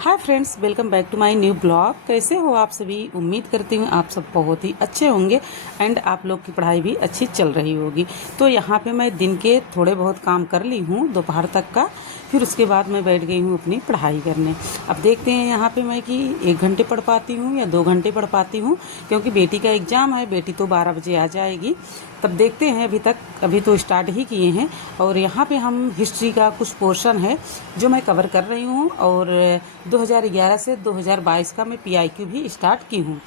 Hi friends, welcome back to my new blog. कैसे हो आप सभी? उम्मीद करती हूँ आप सब बहुत ही अच्छे होंगे एंड आप लोग की पढ़ाई भी अच्छी चल रही होगी। तो यहाँ पे मैं दिन के थोड़े बहुत काम कर ली हूँ दोपहर तक का, फिर उसके बाद मैं बैठ गई हूँ अपनी पढ़ाई करने। अब देखते हैं यहाँ पे मैं कि 1 घंटे पढ़ पाती हूँ या 2 घंटे पढ़ पाती हूँ, क्योंकि बेटी का एग्ज़ाम है। बेटी तो 12 बजे आ जाएगी, तब देखते हैं। अभी तो स्टार्ट ही किए हैं। और यहाँ पे हम हिस्ट्री का कुछ पोर्शन है जो मैं कवर कर रही हूँ, और 2011 से 2022 का मैं पीआईक्यू भी स्टार्ट की हूँ,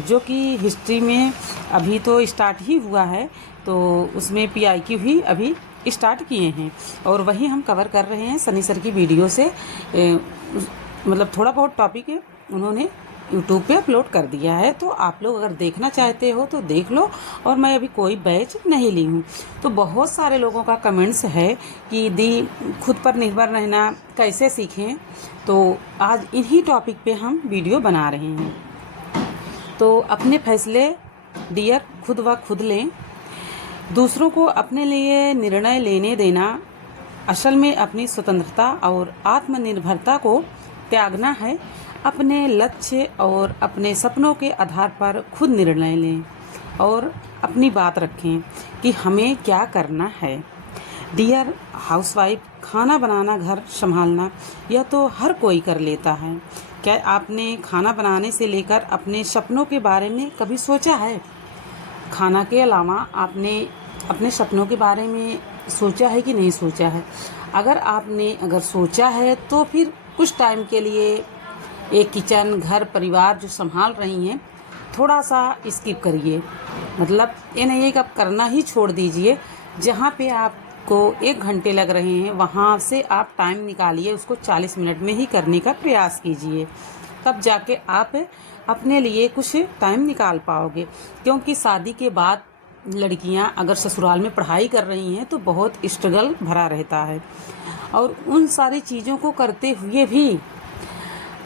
जो कि हिस्ट्री में अभी तो स्टार्ट ही हुआ है, तो उसमें पीआईक्यू भी अभी स्टार्ट किए हैं। और वही हम कवर कर रहे हैं सनी सर की वीडियो से। मतलब थोड़ा बहुत टॉपिक है उन्होंने यूट्यूब पे अपलोड कर दिया है, तो आप लोग अगर देखना चाहते हो तो देख लो। और मैं अभी कोई बैच नहीं ली हूँ। तो बहुत सारे लोगों का कमेंट्स है कि दी खुद पर निर्भर रहना कैसे सीखें, तो आज इन्हीं टॉपिक पे हम वीडियो बना रहे हैं। तो अपने फैसले डियर खुद व खुद लें। दूसरों को अपने लिए निर्णय लेने देना असल में अपनी स्वतंत्रता और आत्मनिर्भरता को त्यागना है। अपने लक्ष्य और अपने सपनों के आधार पर खुद निर्णय लें और अपनी बात रखें कि हमें क्या करना है। डियर हाउसवाइफ, खाना बनाना, घर संभालना, यह तो हर कोई कर लेता है। क्या आपने खाना बनाने से लेकर अपने सपनों के बारे में कभी सोचा है? खाना के अलावा आपने अपने सपनों के बारे में सोचा है कि नहीं सोचा है? अगर सोचा है तो फिर कुछ टाइम के लिए एक किचन, घर, परिवार जो संभाल रही हैं, थोड़ा सा स्किप करिए। मतलब ये नहीं है कि आप करना ही छोड़ दीजिए। जहाँ पे आपको 1 घंटे लग रहे हैं वहाँ से आप टाइम निकालिए, उसको 40 मिनट में ही करने का प्रयास कीजिए। तब जाके आप अपने लिए कुछ टाइम निकाल पाओगे। क्योंकि शादी के बाद लड़कियां अगर ससुराल में पढ़ाई कर रही हैं तो बहुत स्ट्रगल भरा रहता है, और उन सारी चीज़ों को करते हुए भी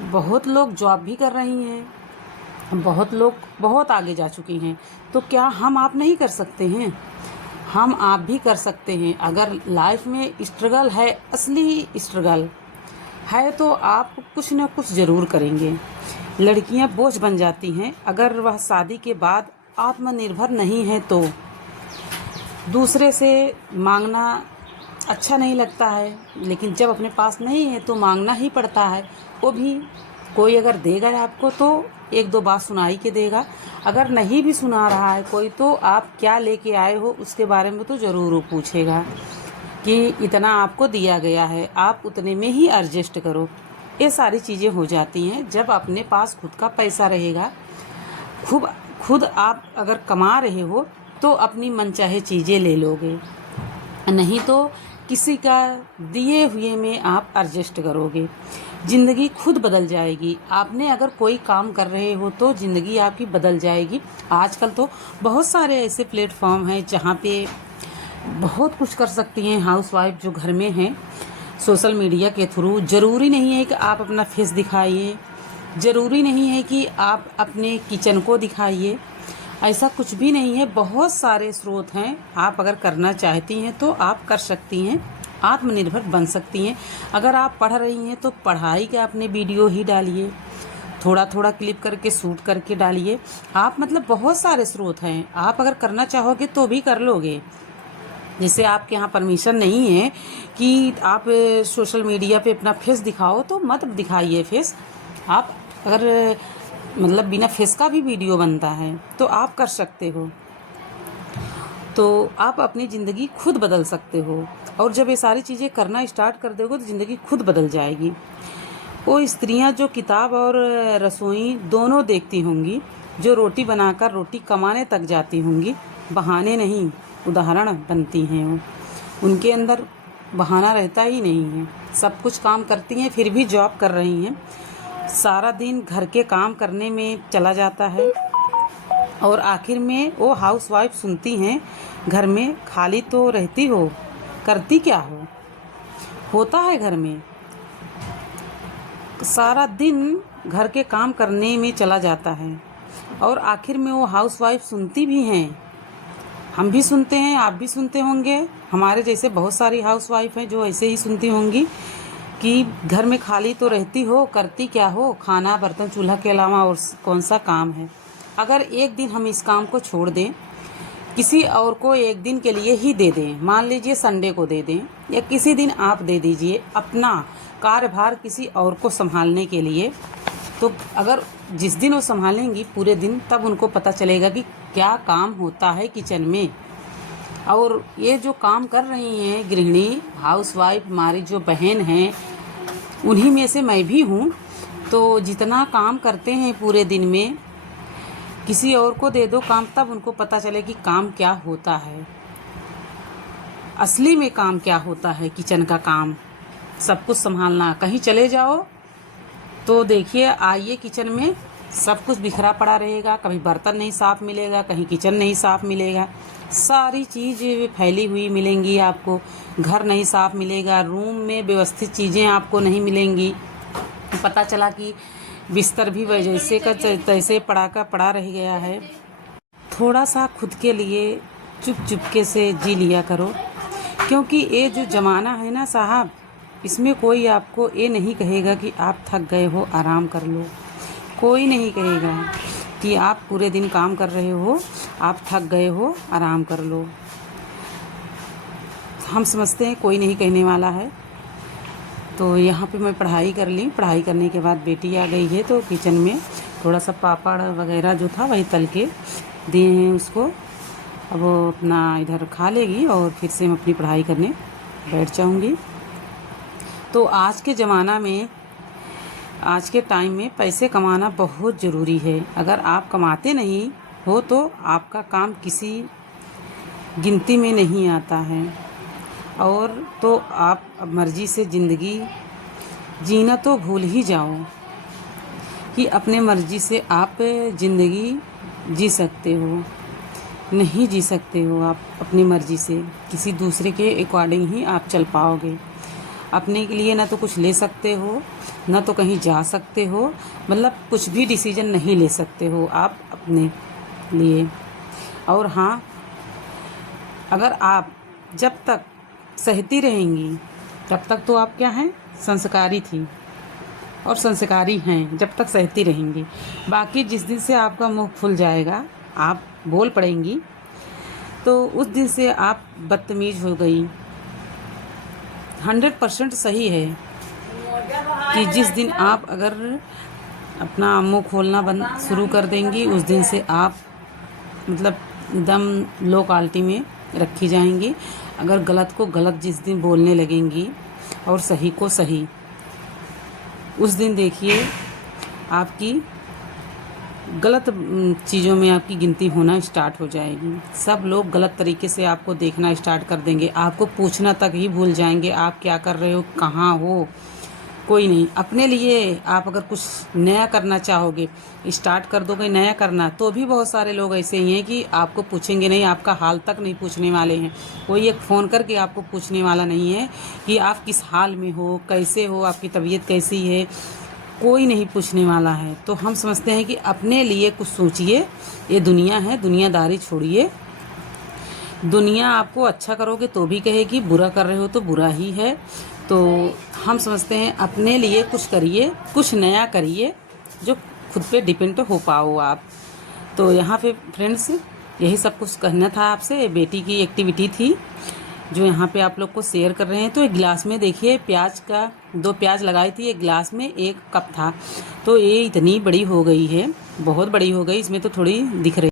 बहुत लोग जॉब भी कर रही हैं, बहुत लोग बहुत आगे जा चुकी हैं। तो क्या हम आप नहीं कर सकते हैं? हम आप भी कर सकते हैं। अगर लाइफ में स्ट्रगल है, असली स्ट्रगल है, तो आप कुछ न कुछ ज़रूर करेंगे। लड़कियां बोझ बन जाती हैं अगर वह शादी के बाद आत्मनिर्भर नहीं है तो। दूसरे से मांगना अच्छा नहीं लगता है, लेकिन जब अपने पास नहीं है तो मांगना ही पड़ता है। वो भी कोई अगर देगा आपको तो 1-2 बात सुनाई के देगा। अगर नहीं भी सुना रहा है कोई, तो आप क्या लेके आए हो उसके बारे में तो ज़रूर वो पूछेगा कि इतना आपको दिया गया है, आप उतने में ही एडजस्ट करो। ये सारी चीज़ें हो जाती हैं जब अपने पास खुद का पैसा रहेगा। खुद आप अगर कमा रहे हो तो अपनी मनचाहे चीज़ें ले लोगे, नहीं तो किसी का दिए हुए में आप एडजस्ट करोगे। ज़िंदगी खुद बदल जाएगी। आपने अगर कोई काम कर रहे हो तो ज़िंदगी आपकी बदल जाएगी। आजकल तो बहुत सारे ऐसे प्लेटफॉर्म हैं जहाँ पे बहुत कुछ कर सकती हैं हाउसवाइफ जो घर में हैं, सोशल मीडिया के थ्रू। ज़रूरी नहीं है कि आप अपना फेस दिखाइए, ज़रूरी नहीं है कि आप अपने किचन को दिखाइए, ऐसा कुछ भी नहीं है। बहुत सारे स्रोत हैं। आप अगर करना चाहती हैं तो आप कर सकती हैं, आत्मनिर्भर बन सकती हैं। अगर आप पढ़ रही हैं तो पढ़ाई के अपने वीडियो ही डालिए, थोड़ा थोड़ा क्लिप करके शूट करके डालिए। आप मतलब बहुत सारे स्रोत हैं, आप अगर करना चाहोगे तो भी कर लोगे। जैसे आपके यहाँ परमिशन नहीं है कि आप सोशल मीडिया पे अपना फेस दिखाओ, तो मत दिखाइए फेस। आप अगर मतलब बिना फेस का भी वीडियो बनता है तो आप कर सकते हो। तो आप अपनी ज़िंदगी खुद बदल सकते हो, और जब ये सारी चीज़ें करना स्टार्ट कर दोगे तो ज़िंदगी खुद बदल जाएगी। वो स्त्रियां जो किताब और रसोई दोनों देखती होंगी, जो रोटी बनाकर रोटी कमाने तक जाती होंगी, बहाने नहीं उदाहरण बनती हैं। वो उनके अंदर बहाना रहता ही नहीं है। सब कुछ काम करती हैं फिर भी जॉब कर रही हैं। सारा दिन घर के काम करने में चला जाता है, और आखिर में वो हाउसवाइफ सुनती हैं, घर में खाली तो रहती हो, करती क्या हो? होता है घर में सारा दिन घर के काम करने में चला जाता है, और आखिर में वो हाउसवाइफ सुनती भी हैं। हम भी सुनते हैं, आप भी सुनते होंगे। हमारे जैसे बहुत सारी हाउसवाइफ हैं जो ऐसे ही सुनती होंगी कि घर में खाली तो रहती हो, करती क्या हो, खाना बर्तन चूल्हा के अलावा और कौन सा काम है। अगर एक दिन हम इस काम को छोड़ दें, किसी और को एक दिन के लिए ही दे दें, मान लीजिए संडे को दे दें या किसी दिन आप दे दीजिए अपना कार्यभार किसी और को संभालने के लिए, तो अगर जिस दिन वो संभालेंगी पूरे दिन, तब उनको पता चलेगा कि क्या काम होता है किचन में। और ये जो काम कर रही हैं गृहिणी, हाउसवाइफ, हमारी जो बहन हैं, उन्हीं में से मैं भी हूँ। तो जितना काम करते हैं पूरे दिन में, किसी और को दे दो काम, तब उनको पता चले कि काम क्या होता है, असली में काम क्या होता है। किचन का काम सब कुछ संभालना। कहीं चले जाओ तो देखिए, आइए किचन में सब कुछ बिखरा पड़ा रहेगा, कभी बर्तन नहीं साफ़ मिलेगा, कहीं किचन नहीं साफ़ मिलेगा, सारी चीज़ फैली हुई मिलेंगी आपको। घर नहीं साफ़ मिलेगा, रूम में व्यवस्थित चीज़ें आपको नहीं मिलेंगी। पता चला कि बिस्तर भी जैसे का तैसे पड़ा रह गया है। थोड़ा सा खुद के लिए चुपके से जी लिया करो, क्योंकि ये जो ज़माना है ना साहब, इसमें कोई आपको ये नहीं कहेगा कि आप थक गए हो आराम कर लो। कोई नहीं कहेगा कि आप पूरे दिन काम कर रहे हो, आप थक गए हो आराम कर लो। हम समझते हैं कोई नहीं कहने वाला है। तो यहाँ पे मैं पढ़ाई कर ली। पढ़ाई करने के बाद बेटी आ गई है, तो किचन में थोड़ा सा पापड़ वगैरह जो था वही तल के दिए हैं उसको। अब वो अपना इधर खा लेगी और फिर से मैं अपनी पढ़ाई करने बैठ जाऊँगी। तो आज के ज़माना में, आज के टाइम में पैसे कमाना बहुत ज़रूरी है। अगर आप कमाते नहीं हो तो आपका काम किसी गिनती में नहीं आता है। और तो आप अब मर्ज़ी से ज़िंदगी जीना तो भूल ही जाओ कि अपने मर्ज़ी से आप ज़िंदगी जी सकते हो। नहीं जी सकते हो आप अपनी मर्ज़ी से, किसी दूसरे के अकॉर्डिंग ही आप चल पाओगे। अपने के लिए ना तो कुछ ले सकते हो, ना तो कहीं जा सकते हो, मतलब कुछ भी डिसीजन नहीं ले सकते हो आप अपने लिए। और हाँ, अगर आप जब तक सहती रहेंगी तब तक तो आप क्या हैं, संस्कारी थी और संस्कारी हैं जब तक सहती रहेंगी। बाकी जिस दिन से आपका मुंह खुल जाएगा, आप बोल पड़ेंगी, तो उस दिन से आप बदतमीज हो गई। 100% सही है कि जिस दिन आप अगर अपना मुंह खोलना बंद शुरू कर देंगी, उस दिन से आप मतलब एकदम लो क्वालिटी में रखी जाएंगी। अगर गलत को गलत जिस दिन बोलने लगेंगी और सही को सही, उस दिन देखिए आपकी गलत चीज़ों में आपकी गिनती होना स्टार्ट हो जाएगी। सब लोग गलत तरीके से आपको देखना स्टार्ट कर देंगे, आपको पूछना तक ही भूल जाएंगे आप क्या कर रहे हो, कहाँ हो। कोई नहीं। अपने लिए आप अगर कुछ नया करना चाहोगे, स्टार्ट कर दोगे नया करना, तो भी बहुत सारे लोग ऐसे ही हैं कि आपको पूछेंगे नहीं, आपका हाल तक नहीं पूछने वाले हैं। कोई एक फ़ोन करके आपको पूछने वाला नहीं है कि आप किस हाल में हो, कैसे हो, आपकी तबीयत कैसी है, कोई नहीं पूछने वाला है। तो हम समझते हैं कि अपने लिए कुछ सोचिए। ये दुनिया है, दुनियादारी छोड़िए। दुनिया आपको अच्छा करोगे तो भी कहेगी, बुरा कर रहे हो तो बुरा ही है। तो हम समझते हैं अपने लिए कुछ करिए, कुछ नया करिए जो खुद पे डिपेंड हो पाओ आप। तो यहाँ पे फ्रेंड्स यही सब कुछ कहना था आपसे। बेटी की एक्टिविटी थी जो यहाँ पे आप लोग को शेयर कर रहे हैं। तो एक गिलास में देखिए प्याज का 2 प्याज लगाई थी, एक गिलास में 1 कप था। तो ये इतनी बड़ी हो गई है, बहुत बड़ी हो गई, इसमें तो थोड़ी दिख रही